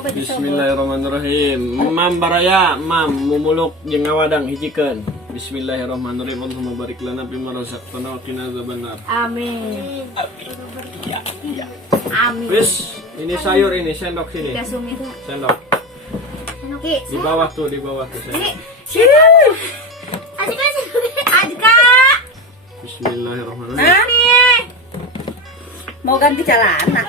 Bismillahirrahmanirrahim. Mam baraya, mam mumuluk jeung ngawadang hijikeun. Bismillahirrahmanirrahim. Allahumma barik lana bima razaqtana wa qina azabannar. Amin. Ya, ya. Amin. Wis, ini sayur ini sendok sini. Kasumi tuh. Sendok. Ki, Di bawah tuh sendok. Adika. Bismillahirrahmanirrahim. Mau ganti celana.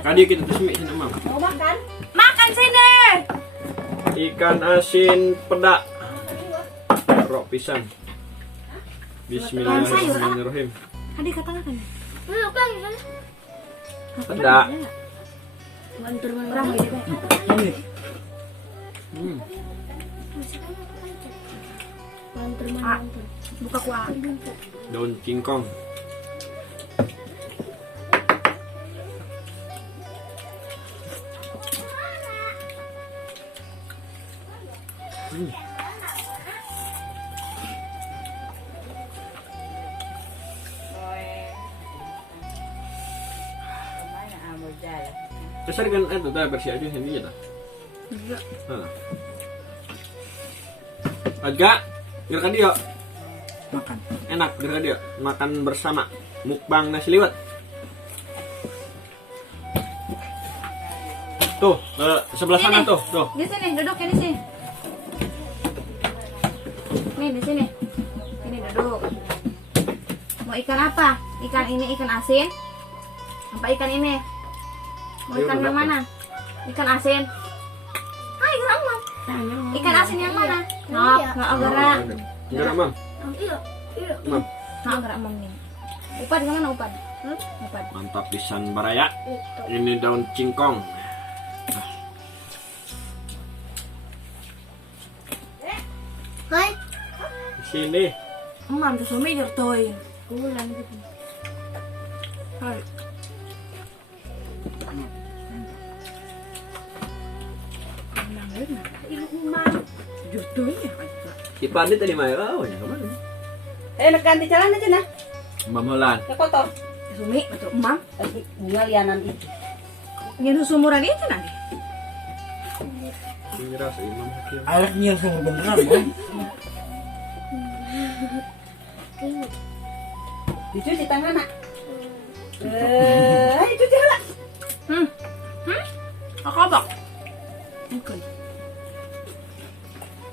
Kadi kita tusmi sini, Mam. Mau makan? Makan sini. Ikan asin peda. Rok pisang. Bismillahirrahmanirrahim. Adik katakan. Peda. Bantur orang gitu. Buka kuah. Daun kingkong. Besar kan itu dah bersih aja sendiri dah. Enggak. Agak gerakan dia Makan. enak gerakan dia makan bersama mukbang nasi liwet. Tuh sebelah sana tuh. Di sini duduk ini sih. Nih di sini. Ini duduk. Mau ikan apa? Ikan ini ikan asin. Apa ikan ini? Mau ikan yang mana? Ikan asin. Hai, gerak Mam. Ikan asin yang mana? Nggak gerak. Gerak, Mam. Mam. Nggak gerak Mam nih. Upad kemana Upad? Upad. Mantap pisan baraya. Ini daun cingkong. Hai. Di sini. Mam tuh sumi jortoy. Kulan gitu. Hai. Ipandi tadi mah oh ya kemana? Nak ganti celana aja nah. Mam Holan. Ya kotor. Sumi betul Mam. Tinggal lianan itu. Yang sumuran itu nanti. Ini rasa Imam Hakim. Alatnya yang beneran, Bang. Dicuci tangan nak. Dicuci lah. Aku apa? Oke.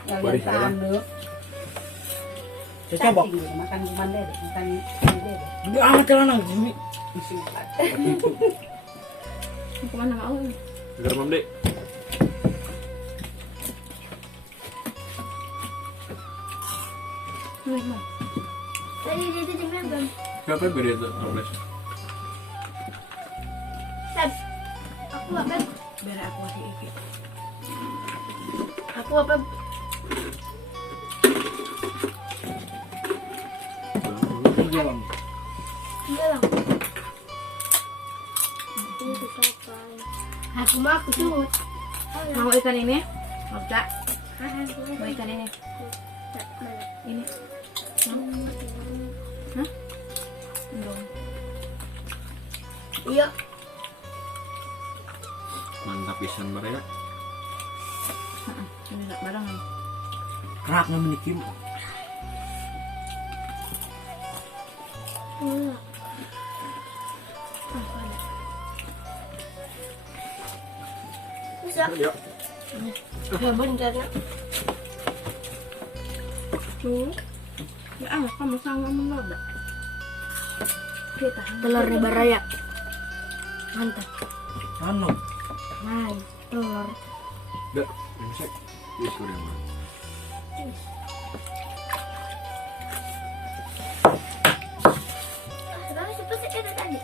Yang lihat tanduk. Saya coba. Makan mande deh, makan mande deh. Ini amat celana gini. Kemana mau? Gerak Mam Dek. Nih Mam. Tadi dia tuh jemlan kan? Siapa yang beri itu toples? Tab, aku apa? Biar aku kasih iki. Aku apa? Iya, Bang. Iya lah. Ini tuh kapan? Aku mah aku tuh. Mau ikan ini? Enggak. Mau ikan ini? Ini. Hah? Enggak. Iya. Mantap pisan baraya. Ini enggak barang nih. Keraknya menikim. Bisa. Yuk. Ya bener nak. Tuh. Ya kamu sama Mama enggak? Kita Telur nih baraya. Mantap. Anu. Hai, telur. Dah, insek. Yes, udah mah. Sekarang siapa sih itu tadi?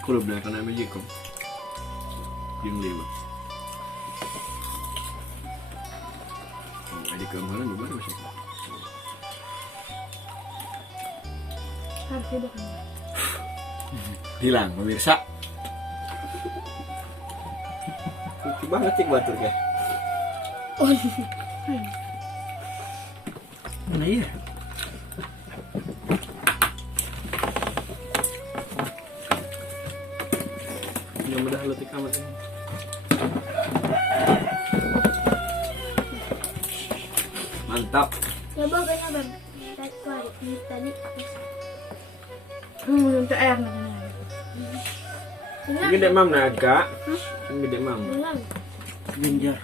Kalau belakang nama Jacob. Yang lima. Adik kemarin gimana masih? Harus hidup kan. Hilang pemirsa. Lucu banget cik batur ya. Mana iya? Yang mudah letik amat ini. Mantap. Coba kayaknya bang. Tadi Minum teh air nih. Gede mam naga. Gede mam. bilang. Genjar.